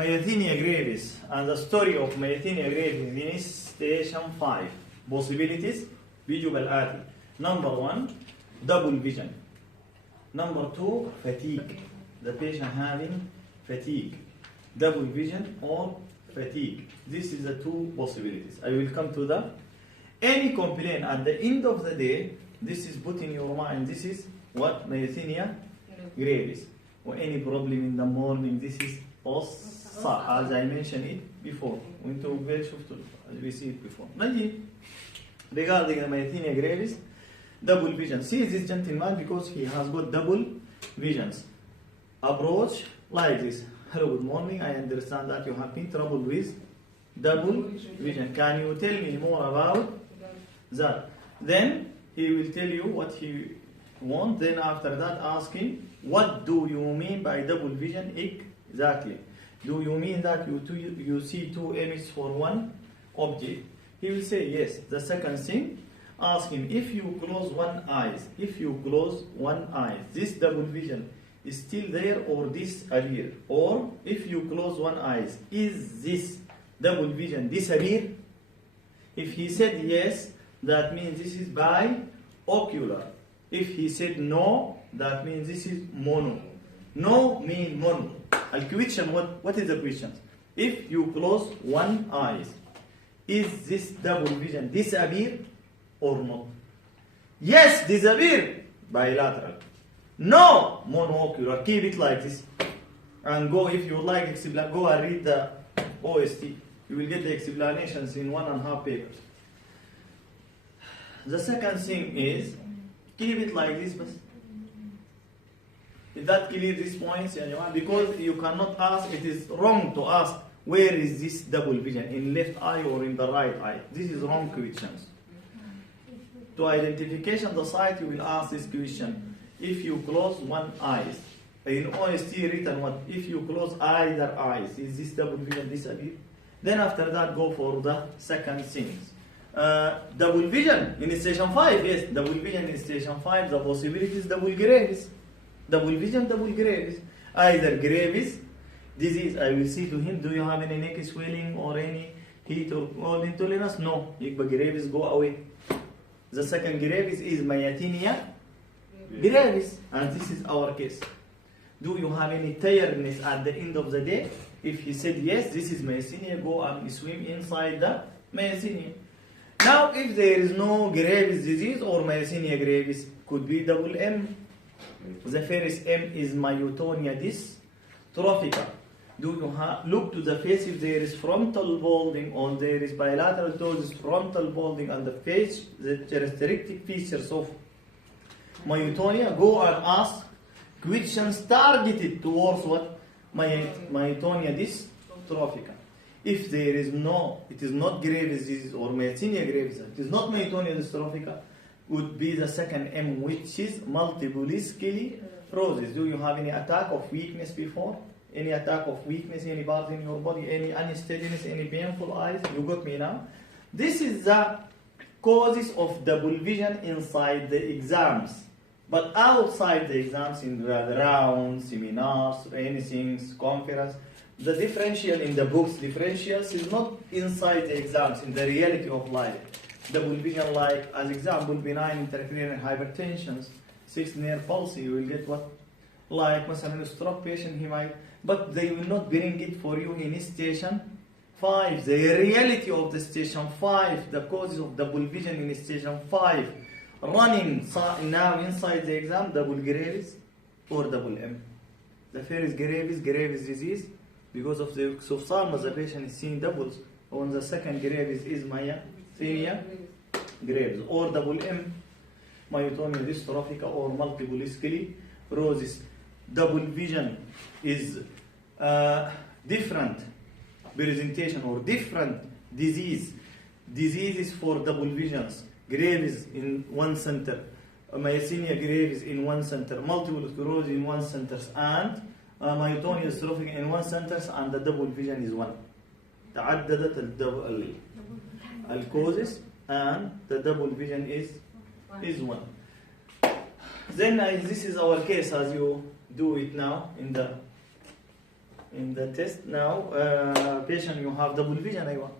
Mythenia gravis and the story of Mythenia gravis in station 5. Possibilities بيجوا بالآتي. Number 1 double vision. Number 2 fatigue. The patient having fatigue. Double vision or fatigue. This is the two possibilities. I will come to the any complaint at the end of the day. This is put in your mind. This is what Mythenia gravis. Or any problem in the morning. This is as I mentioned it before. We see it before. Regarding the Mythenia gravis, double vision. See this gentleman because he has got double visions. Approach like this. Hello, good morning. I understand that you have been troubled with double vision. Can you tell me more about that? Then he will tell you what he wants. Then after that, ask him, what do you mean by double vision exactly? Do you mean that you see two images for one object? He will say yes. The second thing, ask him, if you close one eye, this double vision is still there or disappear? Or if you close one eye, is this double vision disappear? If he said yes, that means this is biocular. If he said no, that means this is mono. No means mono. Al question, what is the question? If you close one eye, is this double vision disappear or not? Yes, disappear, bilateral. No, monocular. Keep it like this. And go, if you like, go and read the OST. You will get the explanations in 1.5 papers. The second thing is, keep it like this. Is that clear, these points? Because you cannot ask, it is wrong to ask, where is this double vision? In left eye or in the right eye? This is wrong questions. To identification the site, you will ask this question. If you close one eye, in OST written what? If you close either eyes, is this double vision disappear? Then after that, go for the second things. Double vision in station 5, yes, double vision in station 5, the possibility is double gravis. Double vision, double gravis. Either gravis disease, I will say to him, do you have any neck swelling or any heat or cold intolerance? No. Gravis, go away. The second gravis is Mythenia gravis, and this is our case. Do you have any tiredness at the end of the day? If he said yes, this is Mythenia, go and swim inside the Mythenia. Now, if there is no gravis disease or Mythenia gravis, could be double M. The first M is Mythenia dystrophica. Do you look to the face if there is frontal balding or there is bilateral ptosis, frontal balding on the face, the characteristic features of Mythenia? Go and ask questions targeted towards what? Mythenia dystrophica. If there is no, it is not gravis disease or Mythenia gravis, it is not Mythenia dystrophica, would be the second M, which is multiple sclerosis. Do you have any attack of weakness before? Any attack of weakness, any part in your body, any unsteadiness, any painful eyes? You got me now? This is the causes of double vision inside the exams. But outside the exams, in the rounds, seminars, anything, conference, the differential in the books, differentials is not inside the exams, in the reality of life. Double vision, like as example, benign intracranial hypertension, 6 nerve palsy, you will get what? Like مثلا a stroke patient, he might, but they will not bring it for you in station 5. The reality of the station 5, the causes of double vision in station 5, running now inside the exam, double gravis or double M. The first gravis disease, because of the exophthalmos, the patient is seeing doubles. On the second gravis is Mythenia gravis or double M, Mythenia dystrophica or multiple sclerosis. Double vision is different presentation or different diseases for double visions. Gravis in one center, Mythenia gravis in one center, multiple sclerosis in one center, and Mythenia dystrophica in one center, and the double vision is one. تعددت الcauses and the double vision is one. Then this is our case as you do it now in the in the test now, patient, you have double vision. أيوة.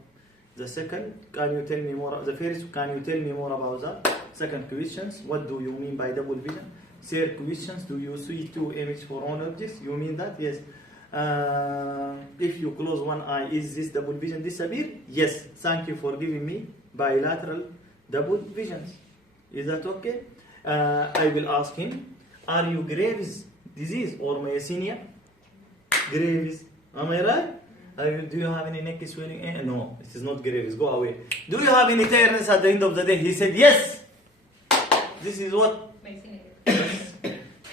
The second, can you tell me more? The first, can you tell me more about that? Second questions, what do you mean by double vision? Third questions, do you see two images for one object? You mean that? Yes. If you close one eye, is this double vision disappear? Yes. Thank you for giving me bilateral double visions. Is that okay? I will ask him, are you Gravis disease or myasthenia gravis? Am I right? Do you have any neck swelling? No, it is not Gravis. Go away. Do you have any tiredness at the end of the day? He said yes. This is what?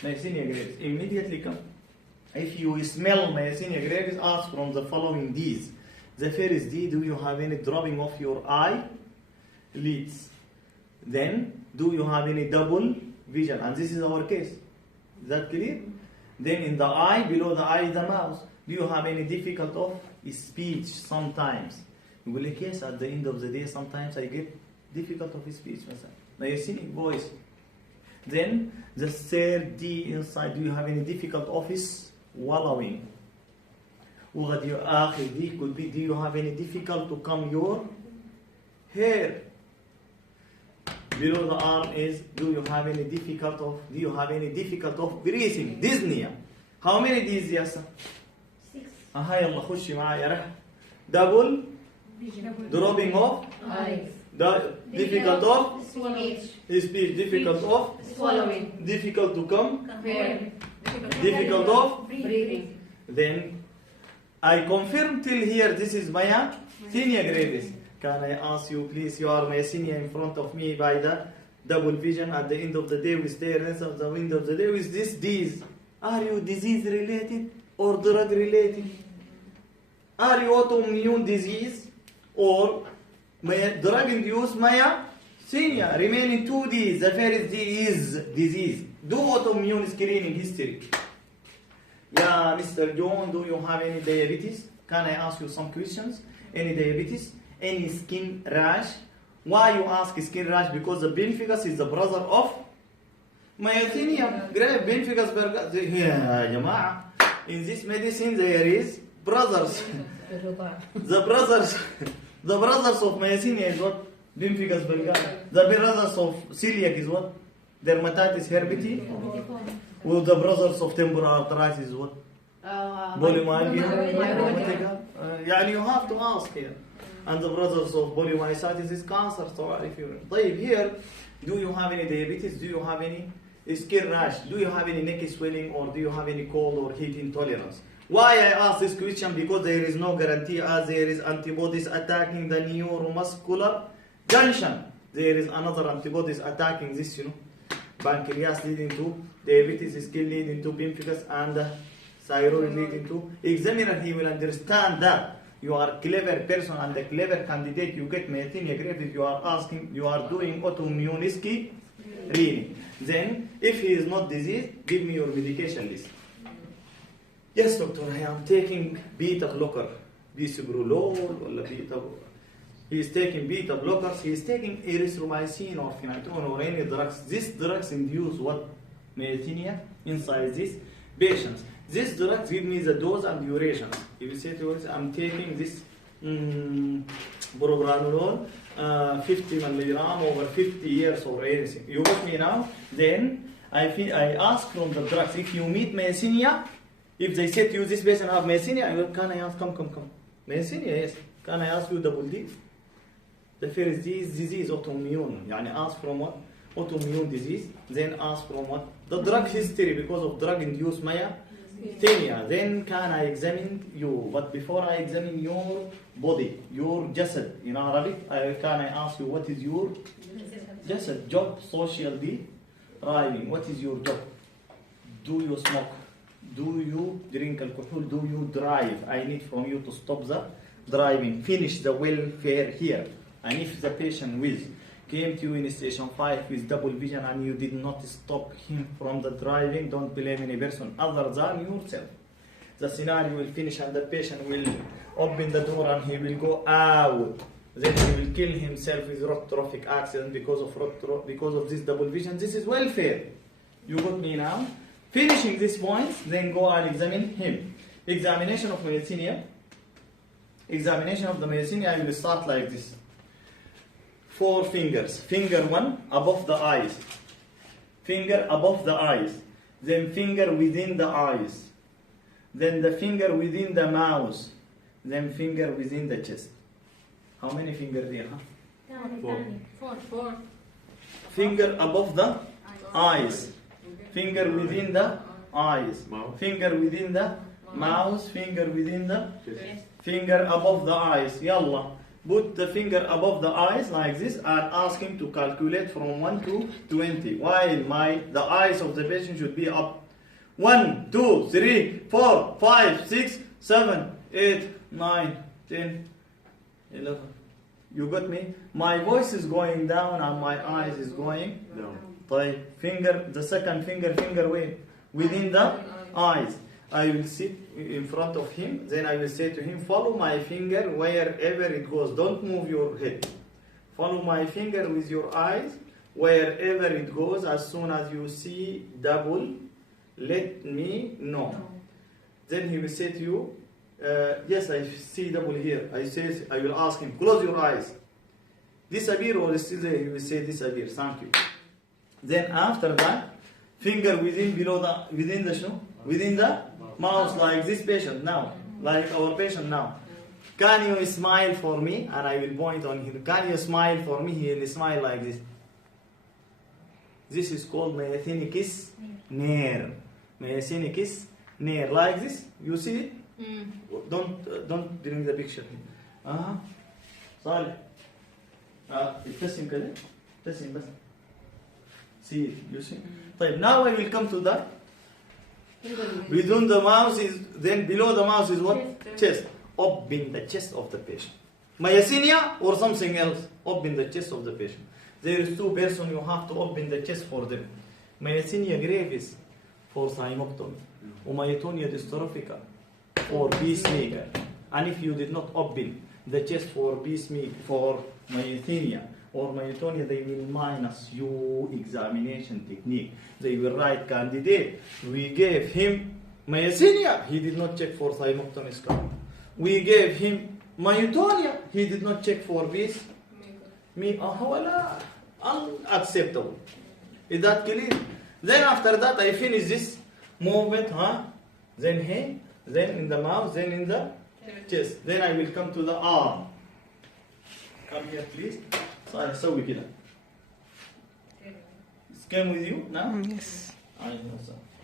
Mythenia gravis. Immediately come. If you smell myasthenia gravis, ask from the following D's. The first D, do you have any dropping of your eyelids? Then, do you have any double vision? And this is our case. Is that clear? Then in the eye, below the eye is the mouth. Do you have any difficult of speech sometimes? You will like, yes, at the end of the day, sometimes I get difficult of speech. Myasthenic voice. Then the third D inside, do you have any difficult of swallowing? وغادي D could be, do you have any difficult to comb your hair? Below the arm is, do you have any difficult of breathing? Dyspnea. How many D's يا سا؟ 6. يلا خشي معايا رح. Double dropping of eyes. Difficult of speech. Difficult of swallowing. Difficult to come. Hair. Difficult of breathing. Then I confirm till here this is Mythenia Gravis. Can I ask you please, you are myasthenia in front of me by the double vision at the end of the day with tiredness of the end of the day with this disease. Are you disease related or drug related? Are you autoimmune disease or drug induced myasthenia? Remaining 2 D's. The first D is disease. Do autoimmune screening history. Yeah, Mr. John, do you have any diabetes? Can I ask you some questions? Any diabetes? Any skin rash? Why you ask skin rash? Because the pemphigus is the brother of myasthenia gravis. Pemphigus burger. Yeah, جماعة. In this medicine there is brothers. The brothers of myasthenia is what? Pemphigus burger. The brothers of celiac is what? Dermatitis herpeti. Well, the brothers of temporal arthritis is what? Polymyalgia. يعني you have to ask here. And the brothers of polymyositis is cancer. So if you here, do you have any diabetes? Do you have any skin rash? Do you have any neck swelling or do you have any cold or heat intolerance? Why I ask this question? Because there is no guarantee as there is antibodies attacking the neuromuscular junction. There is another antibodies attacking this, pancreas leading to diabetes, skin leading to pemphigus, and thyroid leading to examiner. He will understand that you are a clever person and a clever candidate. You get Mythenia Gravis. You are asking, you are doing autoimmune screening. Then, if he is not diseased, give me your medication list. Yes, doctor, I am taking beta blocker, bisoprolol or beta. He is taking beta blockers. He is taking erythromycin or phenytoin or any drugs. These drugs induce what? Myasthenia inside these patients. These drugs give me the dose and duration. If you say to us, I'm taking this propranolol, 50 milligram over 50 years or anything. You got me now? Then I ask from the drugs, if you meet myasthenia, if they say to you, this patient have myasthenia, can I ask, come. Myasthenia, yes. Can I ask you double D? The first D is disease, autoimmune. Yani ask from what? Autoimmune disease. Then ask from what? The drug history because of drug-induced myasthenia. Then can I examine you? But before I examine your body, your jasad in Arabic, can I ask you what is your jasad? Job, social driving. What is your job? Do you smoke? Do you drink alcohol? Do you drive? I need from you to stop the driving. Finish the welfare here. And if the patient came to you in station 5 with double vision and you did not stop him from the driving, don't blame any person other than yourself. The scenario will finish and the patient will open the door and he will go out. Then he will kill himself with road traffic accident because of this double vision. This is welfare. You got me now? Finishing these points, then go and examine him. Examination of myasthenia. Examination of the myasthenia, I will start like this. 4 fingers. Finger 1 above the eyes. Finger above the eyes. Then finger within the eyes. Then the finger within the mouth. Then finger within the chest. How many fingers there? Huh? 4. Finger above the eyes. Finger within the eyes. Finger within the mouth. Finger within the finger above the eyes. Yalla. Put the finger above the eyes like this and ask him to calculate from 1 to 20. While the eyes of the patient should be up. 1, 2, 3, 4, 5, 6, 7, 8, 9, 10, 11. You got me? My voice is going down and my eyes is going down. Finger, the second finger where? Within the eyes. I will sit in front of him, then I will say to him, follow my finger wherever it goes. Don't move your head. Follow my finger with your eyes wherever it goes. As soon as you see double, let me know. Then he will say to you, yes, I see double here. I will ask him, close your eyes. Disappear or still there? He will say disappear. Thank you. Then after that, finger within the mouth, like this patient now, like our patient now. Can you smile for me? And I will point on him. Can you smile for me? He will smile like this. This is called myasthenic nerve. Myasthenic nerve, like this. You see it? Don't bring the picture. صالح. ابتسم كده. ابتسم بس. See it, you see? Now I will come to that. Within the mouth is, then below the mouth is what? Chest. Open the chest of the patient. Myasthenia or something else? Open the chest of the patient. There is 2 persons you have to open the chest for them. Mythenia gravis for thymectomy. Mythenia dystrophica for pacemaker. And if you did not open the chest for pacemaker, for myasthenia or myotonia, they will minus you examination technique. They will write candidate. We gave him myasthenia. He did not check for thymectomy scar. We gave him myotonia. He did not check for this. Unacceptable. Is that clear? Then after that I finish this movement, then here, then in the mouth, then in the chest. Then I will come to the arm. Come here please. صار سوي كده. Came with you now? Yes.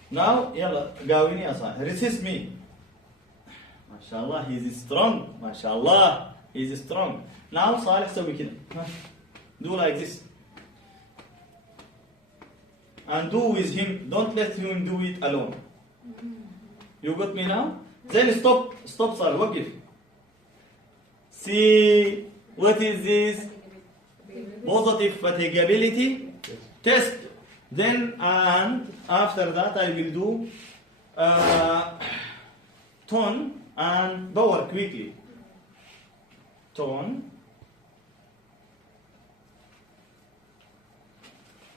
Now يلا قاويني يا صاحبي. Resist me. ما شاء الله he's strong. ما شاء الله he's strong. Now صالح سوي كده. Do like this. And do with him. Don't let him do it alone. You got me now? Then stop صالح وقف. See what is this? Positive fatigability test. Then and after that I will do tone and power quickly. Tone,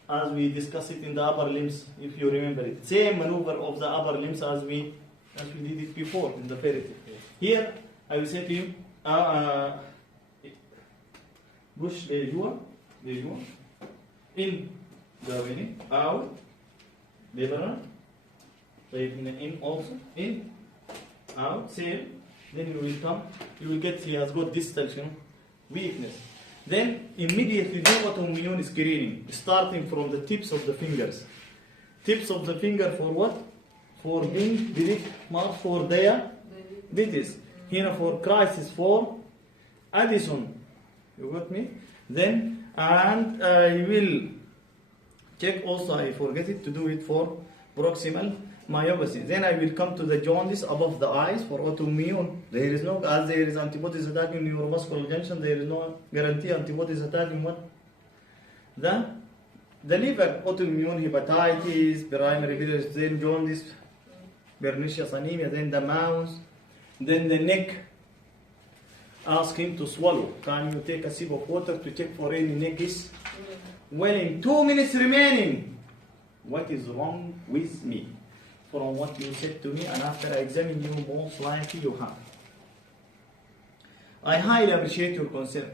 as we discussed it in the upper limbs, if you remember it. Same maneuver of the upper limbs as we did it before in the ferret. Here I will say to you, push the in going out, liberal, in also, in, out, same. Then you will come, you will get, he has got distal weakness. Then immediately do autoimmune screening, starting from the tips of the fingers. Tips of the finger for what? For being direct mouth, for diabetes. Here for crisis, for Addison. You got me? Then, and I will check also, I forget it to do it for proximal myopathy. Then I will come to the jaundice above the eyes for autoimmune. There is no, as there is antibodies attacking neuromuscular junction, there is no guarantee antibodies attacking what? The liver, autoimmune hepatitis, primary biliary, then jaundice, pernicious anemia, then the mouth, then the neck. Ask him to swallow. Can you take a sip of water to check for any neck is? Well, in 2 minutes remaining, what is wrong with me? from what you said to me, and after I examine you, most likely you have. I highly appreciate your concern.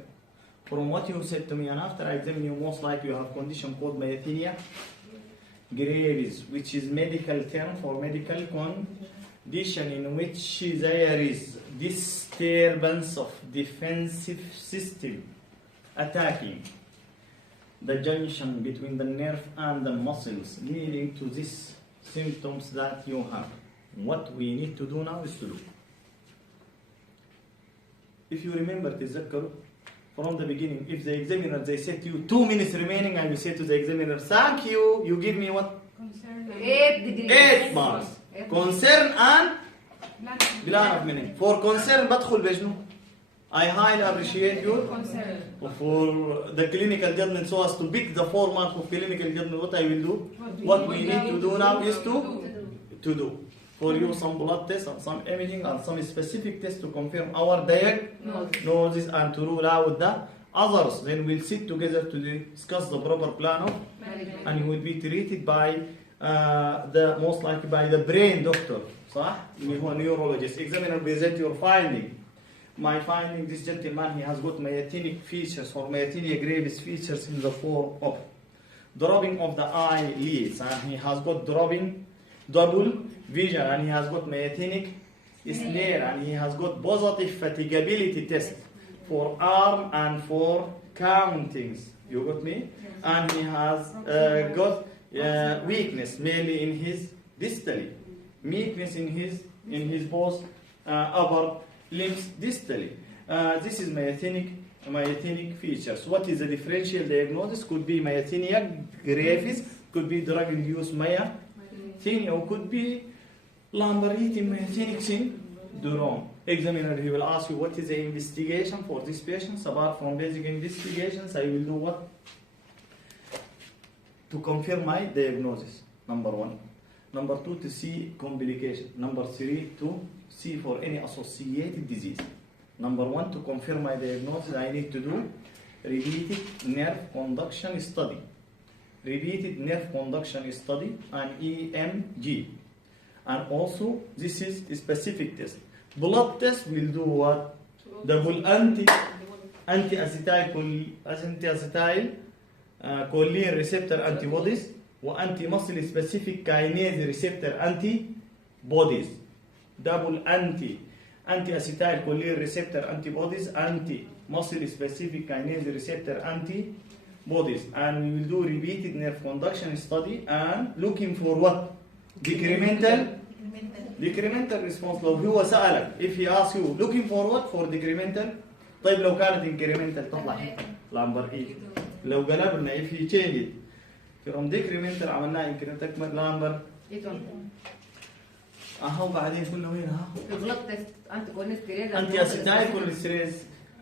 From what you said to me, and after I examine you, most likely you have a condition called Mythenia Gravis, which is medical term for medical condition in which there is disturbance of defensive system attacking the junction between the nerve and the muscles, leading to these symptoms that you have. What we need to do now is to do. If you remember, تذكروا from the beginning, if the examiner, they said to you 2 minutes remaining, and you say to the examiner, thank you, you give me what? Concern. 8 degrees. 8 marks. Concern and plan of meaning. For concern, بدخل بشنو? I highly appreciate you for the clinical judgment, so as to pick the 4 marks of clinical judgment. What I will do? What we need to do now is to do. For you some blood tests and some imaging and some specific tests to confirm our diagnosis and to rule out the others. Then we'll sit together to discuss the proper plan of, and you will be treated by the most likely by the brain doctor. صح? اللي هو neurologist. Examiner present your finding. My finding, this gentleman, he has got myasthenic features or myasthenia gravis features in the form of dropping of the eyelids, and he has got double vision, and he has got myasthenic snare, and he has got positive fatigability test for arm and for countings. You got me? And he has got weakness mainly in his distally, weakness in his both upper limbs distally. This is myasthenic features. What is the differential diagnosis? Could be myasthenia gravis, could be drug-induced myasthenia, or could be lumbar-eating myasthenic syndrome. Examiner, he will ask you what is the investigation for these patients. Apart from basic investigations, I will do what? To confirm my diagnosis, number 1. Number 2, to see complication. Number 3, to see for any associated disease. Number 1, to confirm my diagnosis, I need to do repeated nerve conduction study. Repeated nerve conduction study and EMG. And also, this is a specific test. Blood test will do what? Double anti-acetyl choline receptor antibodies وanti-muscle specific kinase receptor antibodies. Double anti-acetyl choline receptor antibodies, anti-muscle specific kinase receptor antibodies. And we will do repeated nerve conduction study and looking for what? Decremental response. لو هو سألك, if he asks you looking for what? For decremental. طيب لو كانت incremental تطلع لامبر ايه. لو قلبنا if he changed it from decremental عملناه incremental تكمل لامبر اهو بعدين كله وين ها؟ البلد تيست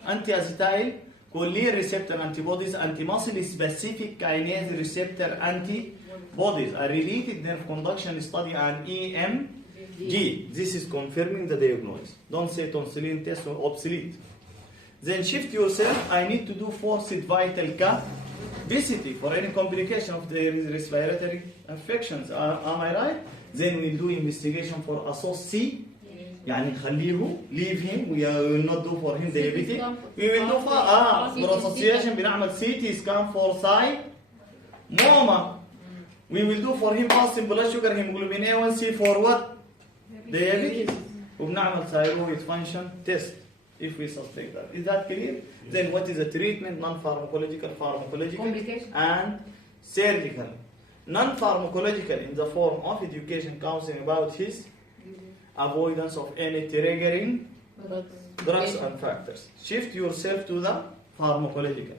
انتي اسيتايل choline receptor antibodies, anti-muscle specific kinase receptor antibodies, a related nerve conduction study, and EMG. This is confirming the diagnosis. Don't say tonsilline test or obsolete. Then shift yourself. I need to do forced vital capacity for any complication of the respiratory infections. Am I right? Then we'll do investigation for associate. يعني نخليه leave him, we will not do for him diabetic, we will do for for association بنعمل CT scan for moma, we will do for him fasting blood sugar hemoglobin A1C for what? Diabetes. وبنعمل thyroid function test if we suspect that. Is that clear? Then what is the treatment? Non-pharmacological, pharmacological and surgical. Non-pharmacological in the form of education, counseling about his avoidance of any triggering drugs and factors. Shift yourself to the pharmacological.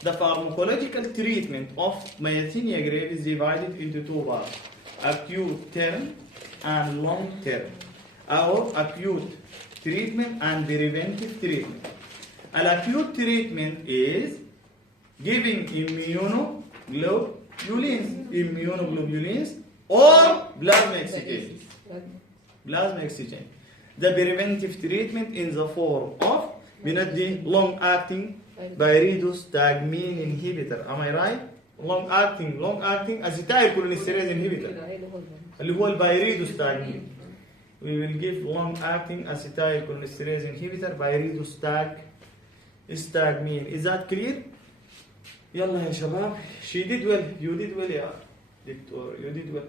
The pharmacological treatment of myasthenia gravis is divided into 2 parts: acute term and long term. Our acute treatment and preventive treatment. An acute treatment is giving immunoglobulins or plasma exchange. Plasma exchange. The preventive treatment in the form of بندي long acting pyridostigmine inhibitor. Am I right? long acting acetyl cholinesterase inhibitor اللي هو البايريدوستاجمين. We will give long acting acetyl cholinesterase inhibitor بايريدوستاجمين. Is that clear؟ يلا يا شباب. She did well. You did well يا دكتور. You did well.